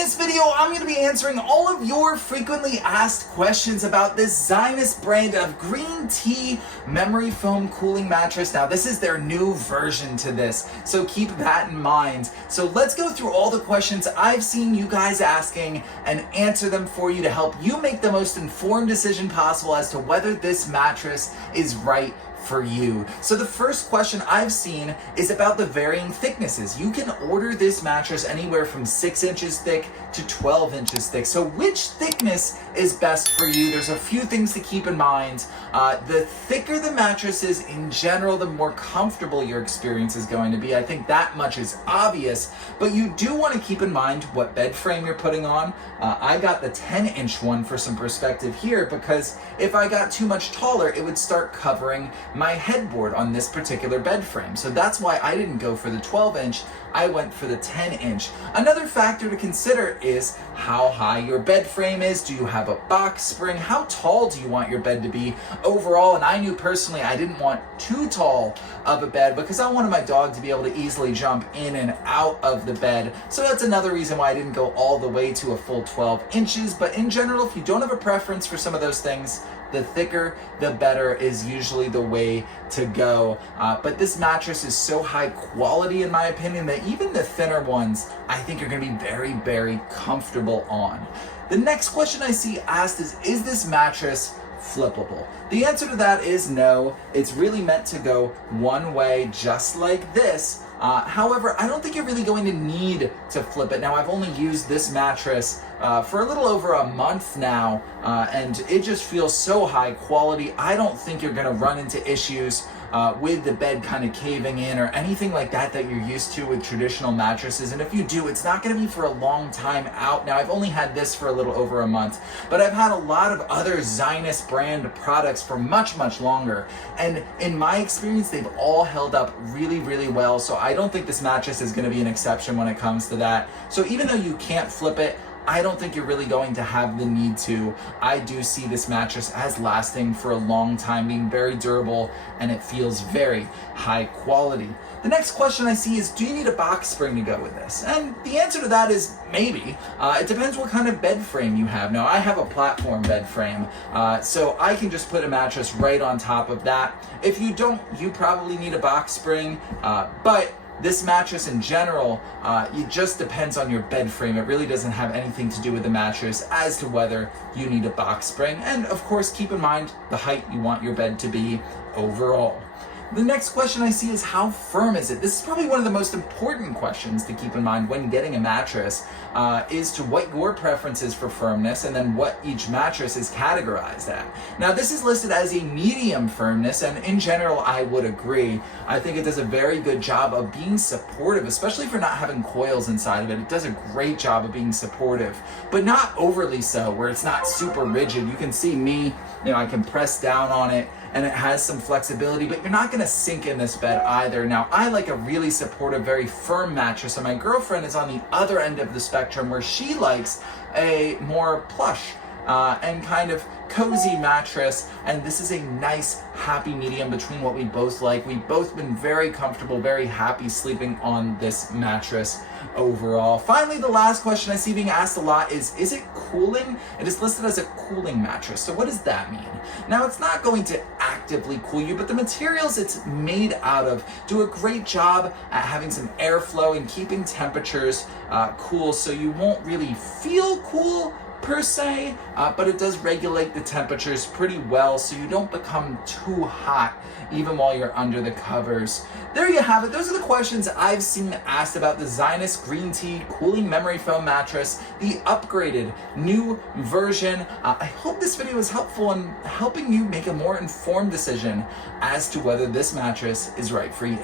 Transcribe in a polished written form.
this video, I'm going to be answering all of your frequently asked questions about this Zinus brand of green tea memory foam cooling mattress. Now, this is their new version to this, so keep that in mind. So let's go through all the questions I've seen you guys asking and answer them for you to help you make the most informed decision possible as to whether this mattress is right for you. So the first question I've seen is about the varying thicknesses. You can order this mattress anywhere from 6 inches thick to 12 inches thick. So which thickness is best for you? There's a few things to keep in mind. The thicker the mattress is in general, the more comfortable your experience is going to be. I think that much is obvious, but you do want to keep in mind what bed frame you're putting on. I got the 10-inch one for some perspective here, because if I got too much taller, it would start covering my headboard on this particular bed frame. So that's why I didn't go for the 12-inch, I went for the 10-inch. Another factor to consider is how high your bed frame is. Do you have a box spring? How tall do you want your bed to be overall? And I knew personally I didn't want too tall of a bed because I wanted my dog to be able to easily jump in and out of the bed. So that's another reason why I didn't go all the way to a full 12 inches. But in general, if you don't have a preference for some of those things, the thicker, the better is usually the way to go. But this mattress is so high quality, in my opinion, that even the thinner ones, I think, are gonna be very, very comfortable on. The next question I see asked is this mattress flippable? The answer to that is no. It's really meant to go one way, just like this. However, I don't think you're really going to need to flip it. Now, I've only used this mattress for a little over a month now, and it just feels so high quality. I don't think you're gonna run into issues with the bed kind of caving in or anything like that that you're used to with traditional mattresses. And if you do, it's not gonna be for a long time out. Now, I've only had this for a little over a month, but I've had a lot of other Zinus brand products for much, much longer. And in my experience, they've all held up really, really well. So I don't think this mattress is gonna be an exception when it comes to that. So even though you can't flip it, I don't think you're really going to have the need to. I do see this mattress as lasting for a long time, being very durable, and it feels very high quality. The next question I see is, do you need a box spring to go with this? And the answer to that is maybe. It depends what kind of bed frame you have. Now, I have a platform bed frame, so I can just put a mattress right on top of that. If you don't, you probably need a box spring, but this mattress in general, it just depends on your bed frame. It really doesn't have anything to do with the mattress as to whether you need a box spring. And of course, keep in mind the height you want your bed to be overall. The next question I see is, how firm is it? This is probably one of the most important questions to keep in mind when getting a mattress, is to what your preference is for firmness and then what each mattress is categorized at. Now, this is listed as a medium firmness, and in general, I would agree. I think it does a very good job of being supportive, especially for not having coils inside of it. It does a great job of being supportive, but not overly so, where it's not super rigid. You can see me, I can press down on it, and it has some flexibility, but you're not gonna sink in this bed either. Now, I like a really supportive, very firm mattress, and my girlfriend is on the other end of the spectrum, where she likes a more plush and kind of cozy mattress, and this is a nice happy medium between what we both like. We've both been very comfortable, very happy sleeping on this mattress overall. Finally, the last question I see being asked a lot is it cooling? It is listed as a cooling mattress. So what does that mean? Now, it's not going to actively cool you, but the materials it's made out of do a great job at having some airflow and keeping temperatures cool, so you won't really feel cool per se, but it does regulate the temperatures pretty well, so you don't become too hot even while you're under the covers. There you have it. Those are the questions I've seen asked about the Zinus Green Tea Cooling Memory Foam Mattress, the upgraded new version. I hope this video was helpful in helping you make a more informed decision as to whether this mattress is right for you.